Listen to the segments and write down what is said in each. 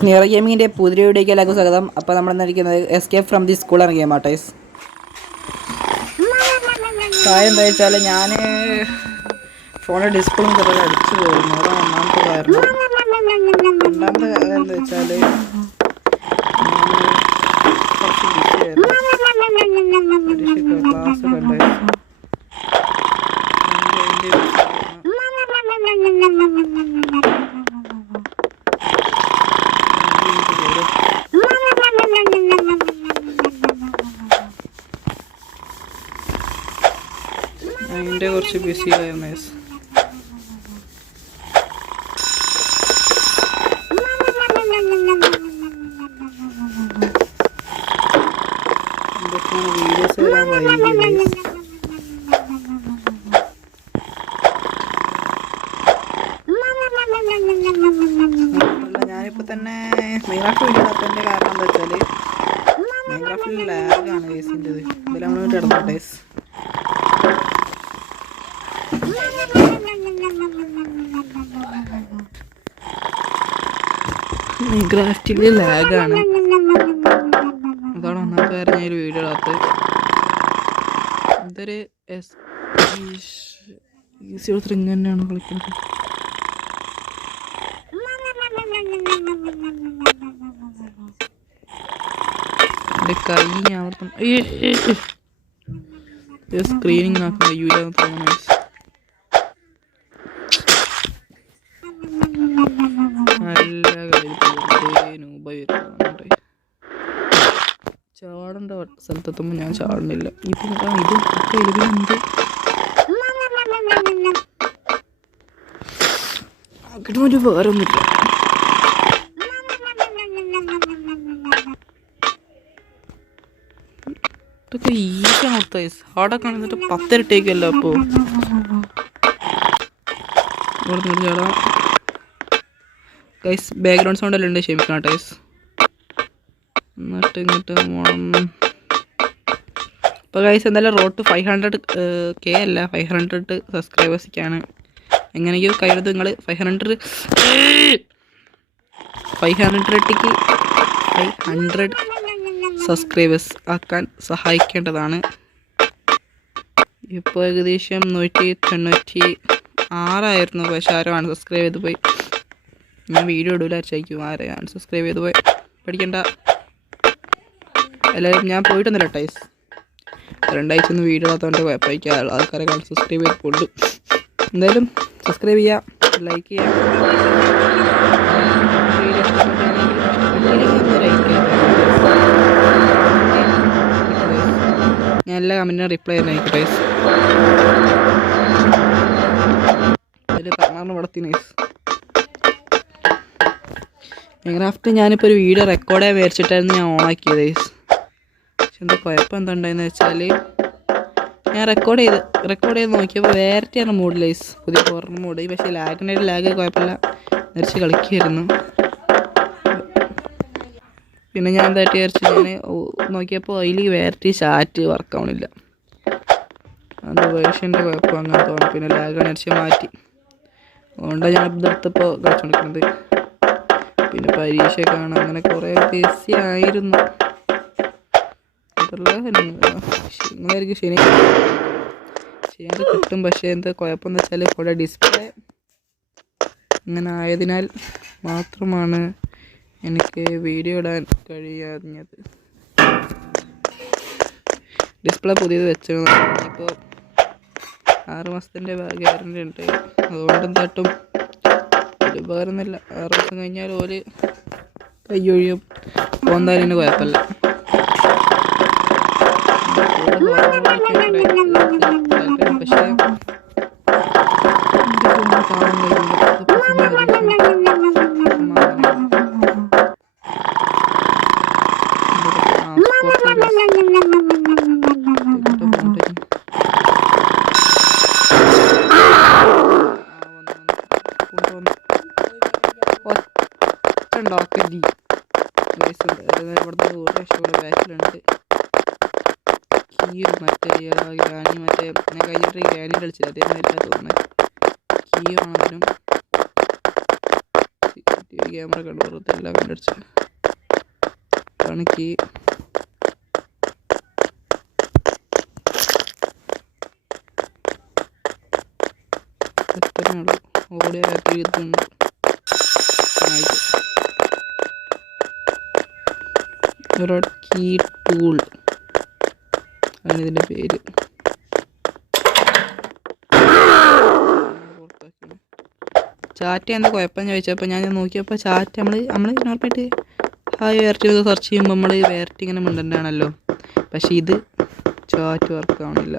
സ്നീറ ഗെയിമിങ്ങിൻ്റെ പുതിയ വീഡിയോയ്ക്ക് എല്ലാവർക്കും സ്വാഗതം. അപ്പോൾ നമ്മൾ ഇന്നിരിക്കുന്നത് എസ്കേപ്പ് ഫ്രം ദി സ്കൂൾ ആണ് ഗെയിം ആട്ടേഴ്സ്. കാര്യം എന്താ വെച്ചാൽ ഞാൻ ഫോണിൽ ഡിസ്പ്ലേ ചെറുതായി അടിച്ചു പോയിരുന്നു. അതാണ് ഒന്നാമത്തെ കാരണം. രണ്ടാമത്തെ കാര്യം എന്താ വെച്ചാൽ കുറച്ച് ബിസിയായിരുന്നു. ക്ലാസ് ഒക്കെ ഉണ്ടായിരുന്നു. അതിൻ്റെ കുറച്ച് ബിസിയായിരുന്നു. എന്തൊക്കെയാണ് വീഡിയോസ് വരാൻ വൈകി. ഞാനിപ്പോൾ തന്നെ മൈൻക്രാഫ്റ്റ് വീഡിയോ ഇടാത്തതിൻ്റെ കാരണം എന്താ വെച്ചാൽ മൈൻക്രാഫ്റ്റിൽ ലാഗാണ് കേസിൻ്റെത്. ഇതിൽ നമ്മൾ കിടന്നോട്ടെ. മൈൻക്രാഫ്റ്റിൽ ലാഗാണ്, അതാണ് ഒന്നാമത്തെ കാര്യം ഞാൻ ഒരു വീഡിയോ ഇടാത്തത്. ഇതൊരു ഈസി ത്രിങ് തന്നെയാണ് കളിക്കുന്നത്. എൻ്റെ കൈ ഞാൻ സ്ക്രീനിങ് ആക്കാൻ കഴിയൂലെന്ന് തോന്നുന്നു. നല്ല ചാടേണ്ട സ്ഥലത്തെത്തുമ്പോൾ ഞാൻ ചാടുന്നില്ല. ഇതെന്ത് ഒരു വേറൊന്നുമില്ല. ഇതൊക്കെ ഈസിയാണ് കൊടുത്ത ഹാർഡൊക്കെ ആണെന്നിട്ട് 10 ഇരട്ടിയൊക്കെയല്ലോ. അപ്പോൾ ഇവിടെ നിന്ന് ചാടാം ഗൈസ്. ബാക്ക്ഗ്രൗണ്ട് സൗണ്ട് എല്ലാം ഉണ്ട്, ക്ഷമിക്കണം ഗൈസ്. എന്നിട്ട് ഇങ്ങോട്ട് പോകണം. ഇപ്പോൾ ഗൈസ് എന്തായാലും റോഡ് ടു 500K അല്ല 500 സബ്സ്ക്രൈബേഴ്സൊക്കെയാണ്. എങ്ങനെയെങ്കിലും കഴിയുന്നത് നിങ്ങൾ 500 സബ്സ്ക്രൈബേഴ്സ് ആക്കാൻ സഹായിക്കേണ്ടതാണ്. ഇപ്പോൾ ഏകദേശം 196 പക്ഷേ ആരാണ് സബ്സ്ക്രൈബ് ചെയ്ത് പോയി. ഞാൻ വീഡിയോ ഇടൂല അയച്ചായിരിക്കും ആരെയാണ് സബ്സ്ക്രൈബ് ചെയ്ത് പോയി. പഠിക്കണ്ട എല്ലാവരും. ഞാൻ പോയിട്ടൊന്നുമില്ല ടൈസ്. 2 ആഴ്ച ഒന്നും വീഡിയോ ഇടാത്തവൻ്റെ കുഴപ്പമായിരിക്കും. ആൾക്കാരെ കാണാൻ സബ്സ്ക്രൈബ് ചെയ്ത് പോണ്ട്. എന്തായാലും സബ്സ്ക്രൈബ് ചെയ്യുക, ലൈക്ക് ചെയ്യുക. ഞാൻ എല്ലാ കമൻറ്റിനും റിപ്ലൈ ചെയ്യാനായിരിക്കും ടൈസ്. അതിൽ പറഞ്ഞാൽ വളർത്തി നൈസ്. മൈൻക്രാഫ്റ്റ് ഞാനിപ്പോൾ ഒരു വീഡിയോ റെക്കോർഡ് ചെയ്യാൻ വിചാരിച്ചിട്ടായിരുന്നു ഞാൻ ഓണാക്കിയത് ഗൈസ്. പക്ഷെ എന്താ കുഴപ്പം എന്താ ഉണ്ടായെന്ന് വെച്ചാൽ ഞാൻ റെക്കോർഡ് ചെയ്ത് നോക്കിയപ്പോൾ വേറെയാണ് മൂഡ് ഗൈസ്. പുതിയ ഹൊറർ മൂഡ്. പക്ഷേ ലാഗ് കുഴപ്പമില്ല, നിറച്ച് കളിക്കുമായിരുന്നു. പിന്നെ ഞാൻ എന്തായിട്ട് വിചാരിച്ചു, ഞാൻ നോക്കിയപ്പോൾ അതിൽ വേറെ ചാറ്റ് വർക്കാവണില്ല. അത് വേർഷൻ്റെ കുഴപ്പം അങ്ങനെ തോന്നി. പിന്നെ ലാഗ് നിറച്ച് മാറ്റി. അതുകൊണ്ടാണ് ഞാൻ ഇതെടുത്തപ്പോൾ കളിച്ചുകൊണ്ടിരിക്കുന്നത്. പിന്നെ പരീക്ഷ കാണാൻ അങ്ങനെ കുറേ ബിസി ആയിരുന്നു. നിങ്ങളായിരിക്കും ശരിയായിട്ട് കിട്ടും. പക്ഷേ എന്താ കുഴപ്പമെന്ന് വെച്ചാൽ ഇവിടെ ഡിസ്പ്ലേ അങ്ങനെ ആയതിനാൽ മാത്രമാണ് എനിക്ക് വീഡിയോ ഇടാൻ കഴിയാഞ്ഞത്. ഡിസ്പ്ലേ പുതിയത് വെച്ചത് ഇപ്പോൾ 6 മാസത്തിൻ്റെ ഗ്യാരണ്ടി ഉണ്ട്. അതുകൊണ്ട് എന്താട്ടും ഒരു ഉപകാരമൊന്നുമില്ല. 6 മാസം കഴിഞ്ഞാൽ ഓല് കയ്യൊഴിയും പോകുന്നതായാലും ഇതിന് കുഴപ്പമില്ല. പക്ഷേ കാണാൻ ഉണ്ടാക്കില്ല. ഇവിടുത്തെ ഒരു രക്ഷയുടെ ബാക്കിലുണ്ട്. കീ മറ്റേ ഗ്രാനി മറ്റേ ഞാൻ കഴിഞ്ഞിട്ട് ഗ്രാനി കളിച്ചില്ല, അതേമാതിരി തോന്നുന്നത്. കീ ആണെങ്കിലും ക്യാമറ കണ്ടു വെറുതെ എല്ലാം കണ്ടടിച്ച് കണക്കി എത്രയുള്ളൂ ഓടിയ 2021 കീ ടൂൾ ആണ് ഇതിൻ്റെ പേര്. ചാറ്റ് എന്താ കുഴപ്പം ചോദിച്ചപ്പോൾ ഞാൻ നോക്കിയപ്പോൾ ചാറ്റ് നമ്മൾ നോർമലായിട്ട് ഹായ് വേർട്ടി സെർച്ച് ചെയ്യുമ്പോൾ നമ്മൾ വേർട്ടി ഇങ്ങനെ മിണ്ടണ്ടാണല്ലോ, പക്ഷേ ഇത് ചാറ്റ് വർക്ക് ആവണില്ല.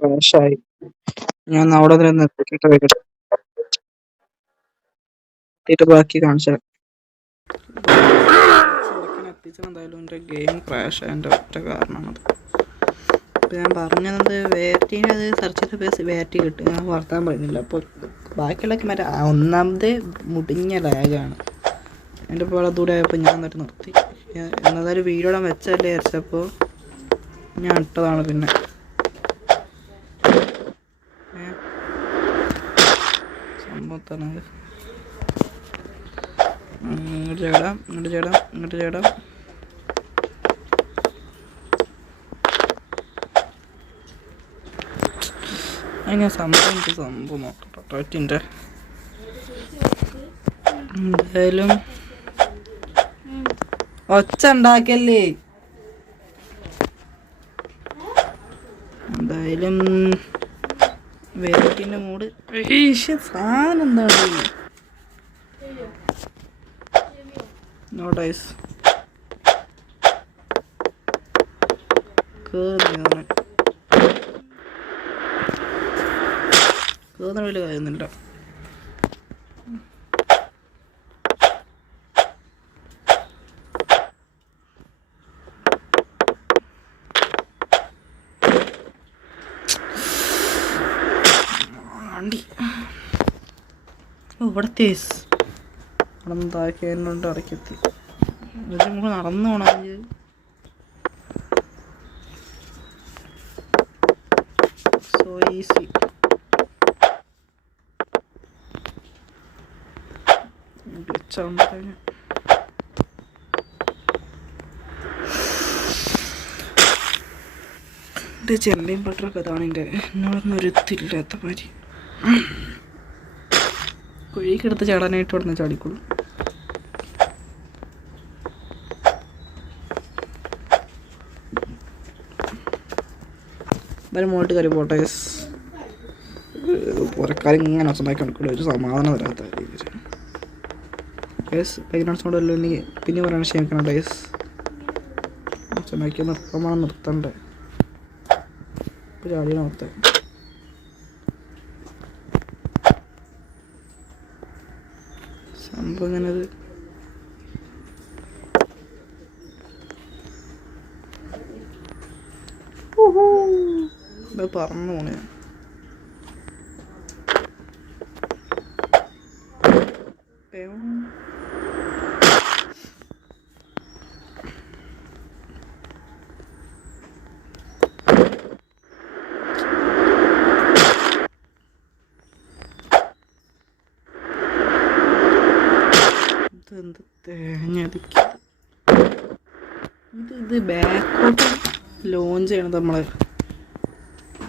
ഫ്ലാഷായി. ഞാൻ അവിടെ നിന്ന് എത്തിയിട്ട് ബാക്കി കാണിച്ചാൽ എത്തിച്ചെന്തായാലും എൻ്റെ ഗെയിം ക്രാഷ് ആയതിൻ്റെ ഒറ്റ കാരണമാണത്. അപ്പോൾ ഞാൻ പറഞ്ഞത് വേർട്ടീനെ അത് സെർച്ച് ചെയ്ത വേർട്ടി കിട്ടും, ഞാൻ വർത്താൻ പറയുന്നില്ല. അപ്പോൾ ബാക്കിയുള്ളതൊക്കെ മറ്റേ ഒന്നാമത് മുടിഞ്ഞ ലാഗാണ്. എൻ്റെ ഇപ്പോൾ ദൂരെ ആയപ്പോൾ ഞാൻ എന്നിട്ട് നിർത്തി. എന്നതായാലും വീഡിയോ വെച്ചല്ലേ വിചാരിച്ചപ്പോൾ ഞാൻ ഇട്ടതാണ്. പിന്നെ സംഭവത്താണ് ഇങ്ങോട്ട് ചേടാം. അതിന് സംഭവം നോക്കട്ടോ ടോറ്റിൻ്റെ. എന്തായാലും ഒച്ച ഉണ്ടാക്കല്ലേ. എന്തായാലും വേറെൻ്റെ മൂഡ് സാധനം എന്താണ് നോട്ടൈസ് കേറുന്ന വലിയ കാര്യമൊന്നുമില്ല. ഇവിടത്തെ അവിടെ നിന്ന് താക്കിയതിനോണ്ട് ഇടയ്ക്കെത്തി. എന്നിട്ട് നമുക്ക് നടന്നു പോകണമെങ്കിൽ സോ ഈസി. എൻ്റെ ചെല്ലയും പട്ടറൊക്കെ അതാണ് എന്നോടൊന്നും ഒരുത്തില്ലാത്ത മാതിരി. കുഴിക്കെടുത്ത് ചാടാനായിട്ട് ഉടനെ ചാടിക്കോളും. എന്തായാലും മുകളിട്ട് കയറി പോട്ടെ. പുറക്കാലം ഇങ്ങനെ ഉണ്ടാക്കി നടക്കുള്ളൂ, ഒരു സമാധാനം തരാത്ത രീതിയിൽ. ബാക്ക്ഗ്രൗണ്ട്സ് കൂടെ അല്ലോ ഇനി പിന്നെ പറയാൻ ക്ഷമിക്കണം ഡേസ്. ചെന്നൈക്ക് നിർത്തമാണ് നിർത്തണ്ടേ. ഇപ്പോൾ ചാടിയ നിർത്തേ. സംഭവം ഇങ്ങനത് പറന്നു പോണേ. ഇതെന്ത് തേങ്ങ ഇത് ബാക്കോട്ട് ലോഞ്ച് ചെയ്യണത് നമ്മളെ.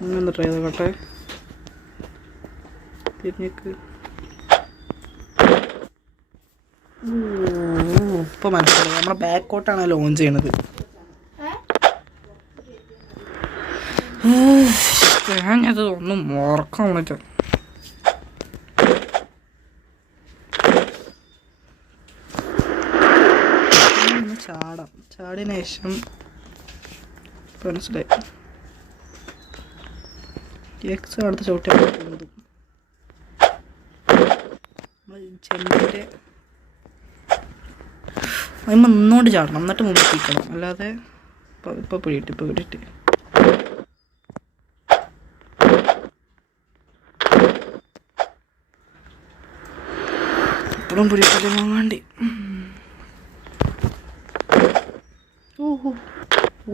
ഒന്ന് ട്രൈ ചെയ്തോട്ടെ. തിരിഞ്ഞേക്ക്. ഇപ്പം മനസ്സിലായി, നമ്മളെ ബാക്കോട്ടാണ് ലോഞ്ച് ചെയ്യണത്. തേങ്ങത് ഒന്നും മറക്കാൻ പറ്റ. ചാടിന് ശേഷം മനസ്സിലായി എക്സ് അടുത്ത് ചവിട്ടിയാൽ ചെമ്മിൻ്റെ അതിന് ഒന്നുകൊണ്ട് ചാടണം, എന്നിട്ട് മുമ്പിക്കണം. അല്ലാതെ ഇപ്പോൾ പിടിയിട്ട് ഇപ്പോഴും പിടിക്കല് വാങ്ങാണ്ടി. ഓഹോ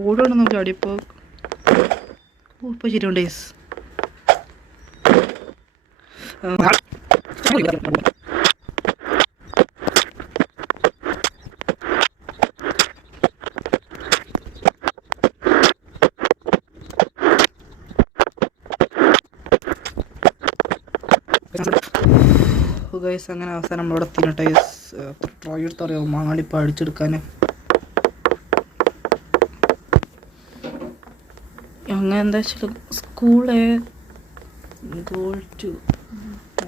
ഓടണം നോക്കി അടിപ്പോൾ. ഇപ്പോൾ ശരിയുണ്ട് ഗൈസ്. ഗൈസ് അങ്ങനെ അവസാനം നമ്മളിവിടെ എത്തിയിട്ട് ട്രൈ എടുത്തറിയാം മാങ്ങാണ്ടിപ്പോൾ അടിച്ചെടുക്കാൻ. അങ്ങനെ എന്താ വെച്ചാൽ സ്കൂളെ ഗോൾ ടു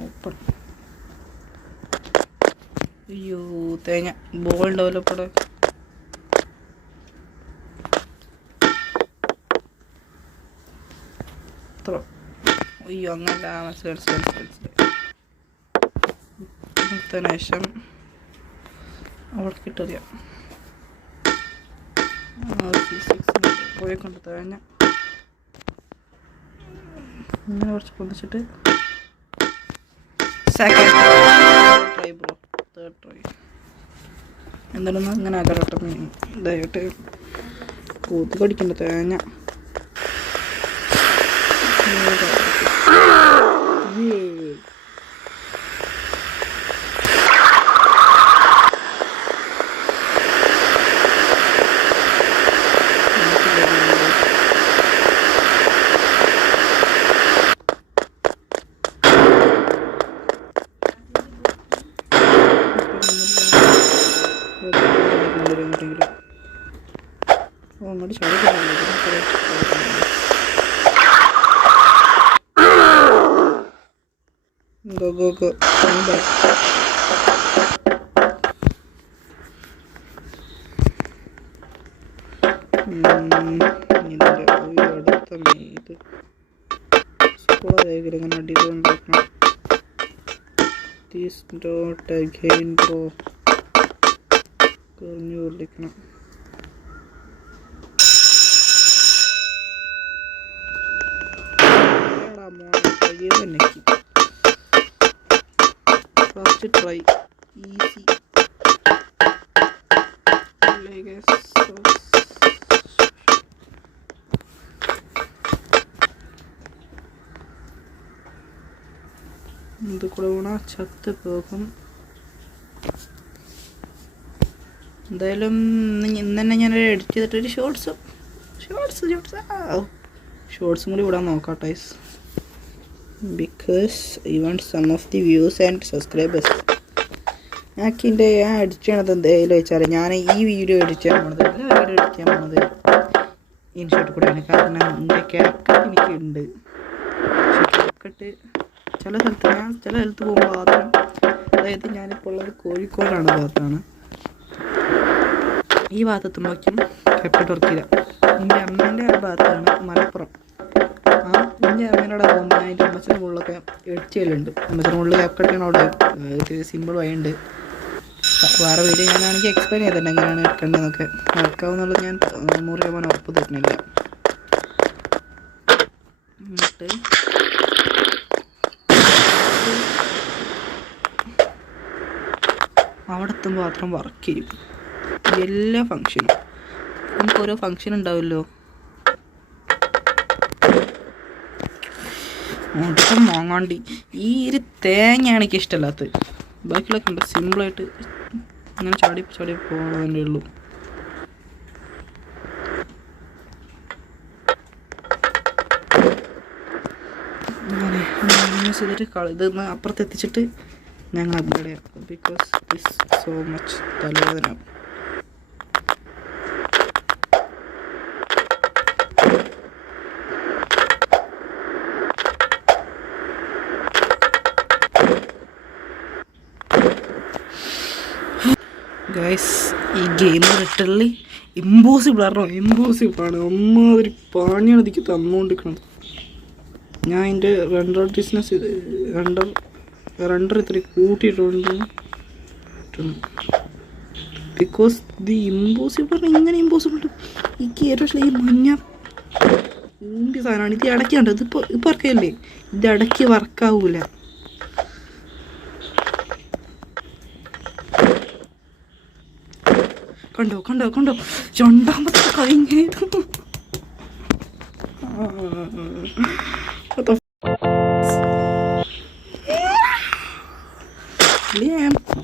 ഓപ്പൺ. അയ്യോ തേങ്ങ ബോൾ ഉണ്ടാവല്ലോ ഇപ്പോൾ. അയ്യോ അങ്ങനല്ല, മനസ്സിലായി. ശേഷം അവിടെ കിട്ടറിയാം പോയിക്കൊണ്ട് തേങ്ങ ഇങ്ങനെ കുറച്ച് പൊന്തിച്ചിട്ട് second try bro, third try എന്താണെന്ന് അങ്ങനെ ആക്കട്ടെ. ഇതായിട്ട് കൂത്ത് കടിക്കണ്ട തേങ്ങ. അങ്ങോട്ട് അടുത്ത ഇത് സ്കൂളായിരിക്കും അടിയിട്ടുണ്ടാക്കണം. കുറഞ്ഞു കൊള്ളിക്കണം. First try easy. ഇത് കൂടെ വീണ ചത്ത് പോകും. എന്തായാലും ഇന്ന് തന്നെ ഞാനൊരു എഡിറ്റ് ചെയ്തിട്ടൊരു ഷോർട്സും കൂടി വിടാൻ നോക്കാം guys. Because I want some of the views and subscribers. ഞാൻ എഡിറ്റ് ചെയ്യണത് എന്തായാലും വെച്ചാൽ ഞാൻ ഈ വീഡിയോ എഡിറ്റ് ചെയ്യാൻ പോണത് ഇൻഷോട്ട് കൂടെയാണ്. കാരണം എൻ്റെ ക്യാപ്കട്ട് എനിക്കുണ്ട്. ക്യാപ്കട്ട് ചില സ്ഥലത്ത് പോകുമ്പോൾ മാത്രം, അതായത് ഞാനിപ്പോൾ ഉള്ളത് കോഴിക്കോടാണ് ഭാഗത്താണ്. ഈ ഭാഗത്തെത്തുമ്പോഴേക്കും ക്യാപ്കട്ട് വർക്ക് ചെയ്യില്ല. എൻ്റെ അമ്മേൻ്റെ ഭാഗത്താണ് മലപ്പുറം. എൻ്റെ അമ്മേനോട് പോകുമ്പോൾ ഞാൻ എൻ്റെ അമ്മച്ചൻ്റെ മുകളിലൊക്കെ എഡിറ്റ് ചെയ്യലുണ്ട്. അമ്മച്ചൻ്റെ മുകളിൽ ക്യാപ്കട്ടാണ് അവിടെ സിമ്പിൾ വഴിയുണ്ട്. വേറെ വീഡിയോ ഞാനാണെങ്കിൽ എക്സ്പ്ലെയിൻ ചെയ്തിട്ടുണ്ട് എങ്ങനെയാണ് എടുക്കേണ്ടതെന്നൊക്കെ. നടക്കാവുന്നുള്ളത് ഞാൻ 100% ഉറപ്പ് തരുന്നില്ല. എന്നിട്ട് അവിടെ എത്തുമ്പോൾ മാത്രം വർക്ക് ചെയ്യും എല്ലാ ഫങ്ഷനും. നമുക്ക് ഓരോ ഫങ്ഷൻ ഉണ്ടാവുമല്ലോ. ഒട്ടും വാങ്ങാണ്ടി ഈ ഒരു തേങ്ങയാണ് എനിക്ക് ഇഷ്ടമല്ലാത്തത്. ബാക്കിയുള്ളതൊക്കെ ഉണ്ട് സിമ്പിളായിട്ട് അങ്ങനെ ചാടി പോകാനേ ഉള്ളൂ. അങ്ങനെ യൂസ് ചെയ്തിട്ട് ഇതൊന്ന് അപ്പുറത്തെത്തിച്ചിട്ട് ഞങ്ങൾ അപ്ഗ്രേഡ് ചെയ്യാം. ബിക്കോസ് ദിസ് സോ മച്ച് തലവേദന. ഗൈസ് ഈ ഗെയിം റിട്ടേൺലി ഇമ്പോസിബിളാണോ? ഇമ്പോസിബിളാണ്. അമ്മാതിരി പാണിയാണ് ഇതിക്ക് തന്നുകൊണ്ടിരിക്കുന്നത്. ഞാൻ എൻ്റെ റെൻഡർ ഇത്ര കൂട്ടിയിട്ടുണ്ട്. ബിക്കോസ് ദി ഇമ്പോസിബിൾ ഇങ്ങനെ ഇമ്പോസിബിൾ ഈ കേരള ഈ മഞ്ഞ ഊണ്ടി സാധനമാണ്. ഇത് ഇടയ്ക്കുണ്ട്. ഇതിപ്പോൾ വർക്കല്ലേ, ഇത് ഇടയ്ക്ക് വർക്കാവൂല. കണ്ടോ കണ്ടോ കണ്ടോ, രണ്ടാമത്തെ കഴിഞ്ഞു.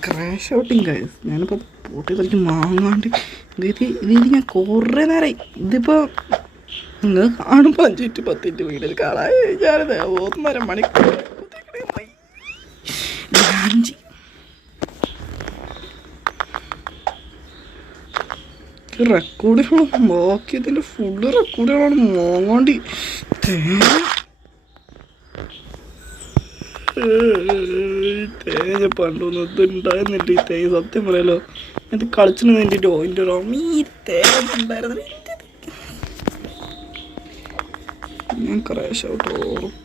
Crash outing guys. ഞാനിപ്പോൾ പൊട്ടി തനിക്ക് മാങ്ങാണ്ട് ഇതിൽ ഞാൻ കുറേ നേരമായി. ഇതിപ്പോൾ നിങ്ങൾ കാണുമ്പോൾ 5 മിനിറ്റ് 10 മിനിറ്റ് വീഡിയോയിൽ കാണാൻ ഞാനത് 1.5 മണിക്കൂർ റെക്കോർഡുകളും ബാക്കിയതിൻ്റെ ഫുള്ള് റെക്കോർഡുകളാണ് മോങ്ങോണ്ടി. തേങ്ങ പണ്ടൊന്നും ഇതുണ്ടായിരുന്നില്ല. ഈ തേങ്ങ സത്യം പറയാലോ, ഇത് കളിച്ചിട്ട് എൻ്റെ ഡോയിൻ്റെ റോമി തേങ്ങ ഉണ്ടായിരുന്നില്ല. ഞാൻ ക്രാഷ് ഔട്ട് ഉറപ്പ്.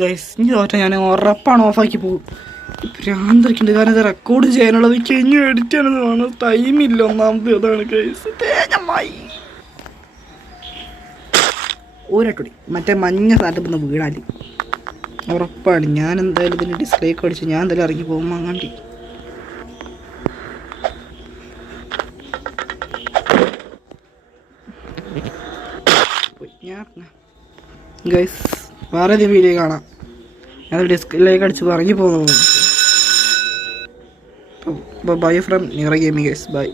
ഗൈസ് ഇനി തോറ്റ ഞാൻ ഉറപ്പാണ് ഓഫാക്കി പോകും. ഭ്രാന്തിരിക്കുന്നുണ്ട്. കാരണം ഇത് റെക്കോർഡ് ചെയ്യാനുള്ളത് കഴിഞ്ഞ് എഡിറ്റ് ചെയ്യാനൊന്നും ടൈമില്ല. ഒന്നാമത് അതാണ് ഗൈസ്. തേങ്ങമായി ഒരട്ടടി മറ്റേ മഞ്ഞ സാധനം ഒന്ന് വീണാൽ ഉറപ്പാണ്. ഞാൻ എന്തായാലും ഇതിന് ഡിസ്ലൈക്ക് അടിച്ച് ഞാൻ എന്തായാലും ഇറങ്ങി പോകുമ്പോൾ അങ്ങാണ്ടി. ഗൈസ് വേറെ ഏതെങ്കിലും വീഡിയോ കാണാം. ഞാൻ ഡിസ്ലൈക്ക് അടിച്ച് ഇറങ്ങി പോകുന്നു. ബൈ ഫ്രം നിറ ഗെയിമിംഗ് ഗൈസ്. ബൈ.